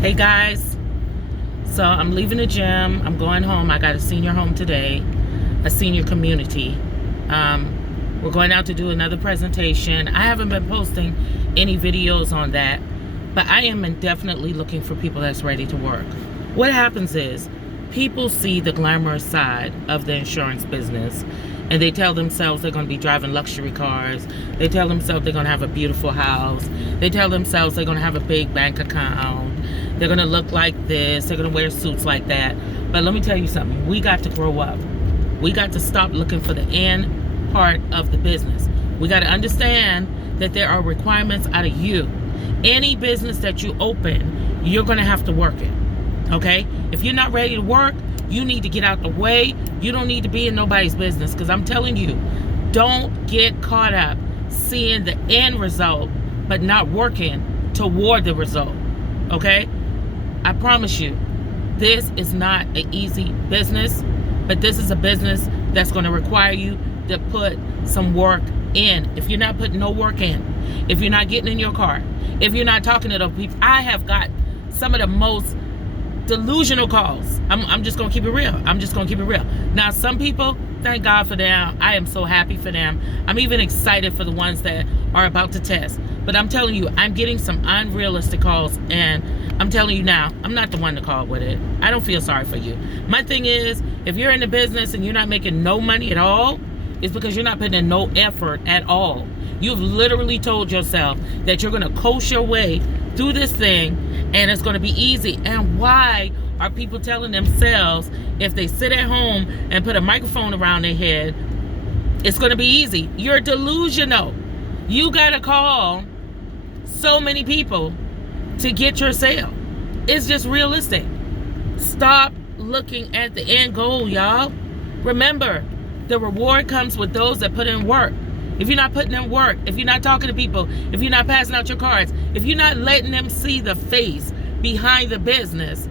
Hey guys, so I'm leaving the gym. I'm going home. I got a senior home today, a senior community. We're going out to do another presentation. I haven't been posting any videos on that, but I am definitely looking for people that's ready to work. What happens is people see the glamorous side of the insurance business and they tell themselves they're going to be driving luxury cars. They tell themselves they're going to have a beautiful house. They tell themselves they're going to have a big bank account. They're going to look like this. They're going to wear suits like that. But let me tell you something. We got to grow up. We got to stop looking for the end part of the business. We got to understand that there are requirements out of you. Any business that you open, you're going to have to work it. Okay? If you're not ready to work, you need to get out the way. You don't need to be in nobody's business, because I'm telling you, don't get caught up seeing the end result but not working toward the result. Okay? I promise you, this is not an easy business, but this is a business that's going to require you to put some work in. If you're not putting no work in, if you're not getting in your car, if you're not talking to those people, I have got some of the most delusional calls. I'm just gonna keep it real. I'm just gonna keep it real. Now, some people, thank God for them. I am so happy for them. I'm even excited for the ones that are about to test. But I'm telling you, I'm getting some unrealistic calls, and I'm telling you now, I'm not the one to call with it. I don't feel sorry for you. My thing is, if you're in the business and you're not making no money at all, it's because you're not putting in no effort at all. You've literally told yourself that you're gonna coast your way through this thing and it's going to be easy. And why are people telling themselves if they sit at home and put a microphone around their head, it's going to be easy? You're delusional. You got to call so many people to get your sale. It's just realistic. Stop looking at the end goal, y'all. Remember, the reward comes with those that put in work. If you're not putting in work, if you're not talking to people, if you're not passing out your cards, if you're not letting them see the face behind the business,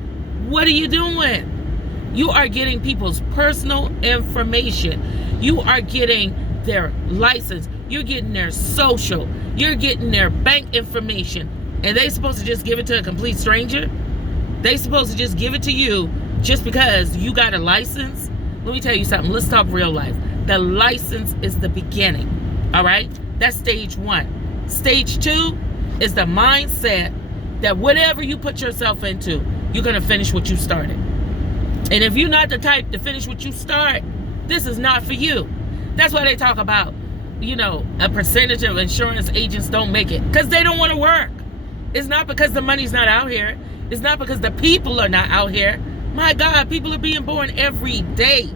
what are you doing? You are getting people's personal information. You are getting their license. You're getting their social. You're getting their bank information. And they supposed to just give it to a complete stranger? They supposed to just give it to you just because you got a license? Let me tell you something. Let's talk real life. The license is the beginning. All right? That's stage one. Stage two is the mindset that whatever you put yourself into, you're going to finish what you started. And if you're not the type to finish what you start, this is not for you. That's why they talk about, a percentage of insurance agents don't make it, because they don't want to work. It's not because the money's not out here. It's not because the people are not out here. My God, people are being born every day.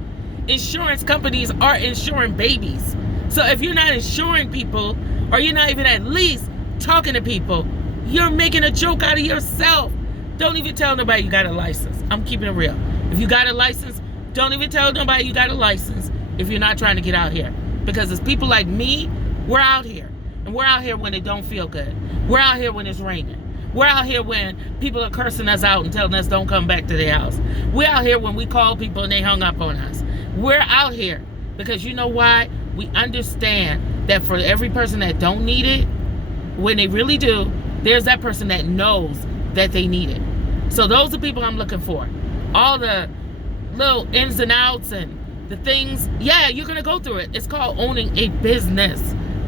Insurance companies are insuring babies. So if you're not insuring people, or you're not even at least talking to people, you're making a joke out of yourself. Don't even tell nobody you got a license. I'm keeping it real. If you got a license, don't even tell nobody you got a license if you're not trying to get out here. Because it's people like me, we're out here. And we're out here when it don't feel good. We're out here when it's raining. We're out here when people are cursing us out and telling us don't come back to their house. We're out here when we call people and they hung up on us. We're out here because you know why? We understand that for every person that don't need it, when they really do, there's that person that knows that they need it. So those are people I'm looking for. All the little ins and outs and the things, yeah, you're going to go through it. It's called owning a business.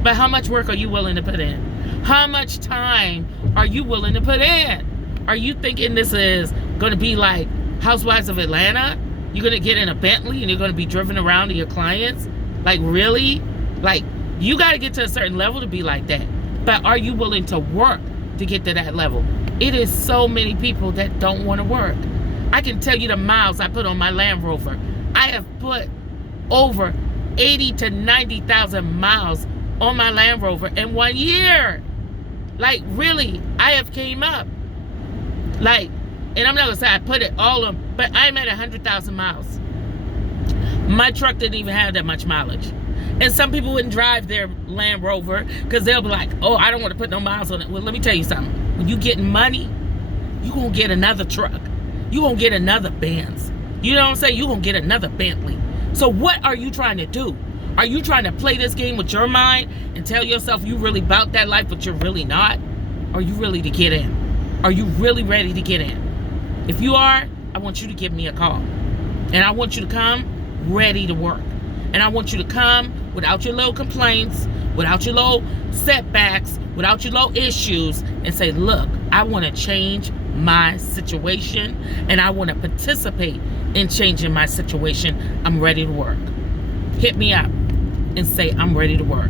But how much work are you willing to put in? How much time are you willing to put in? Are you thinking this is going to be like Housewives of Atlanta? You're going to get in a Bentley and you're going to be driven around to your clients? Like, really? Like, you got to get to a certain level to be like that. But are you willing to work to get to that level? It is so many people that don't want to work. I can tell you the miles I put on my Land Rover. I have put over 80 to 90,000 miles on my Land Rover in 1 year. Like, really, I have came up. Like, and I'm not going to say I put it all on, but I'm at 100,000 miles. My truck didn't even have that much mileage. And some people wouldn't drive their Land Rover because they'll be like, oh, I don't want to put no miles on it. Well, let me tell you something. When you get money, you're going to get another truck. You're going to get another Benz. You know what I'm saying? You're going to get another Bentley. So what are you trying to do? Are you trying to play this game with your mind and tell yourself you really about that life, but you're really not? Or are you really to get in? Are you really ready to get in? If you are, I want you to give me a call. And I want you to come ready to work. And I want you to come without your little complaints, without your little setbacks, without your little issues, and say, look, I want to change my situation, and I want to participate in changing my situation. I'm ready to work. Hit me up and say, I'm ready to work.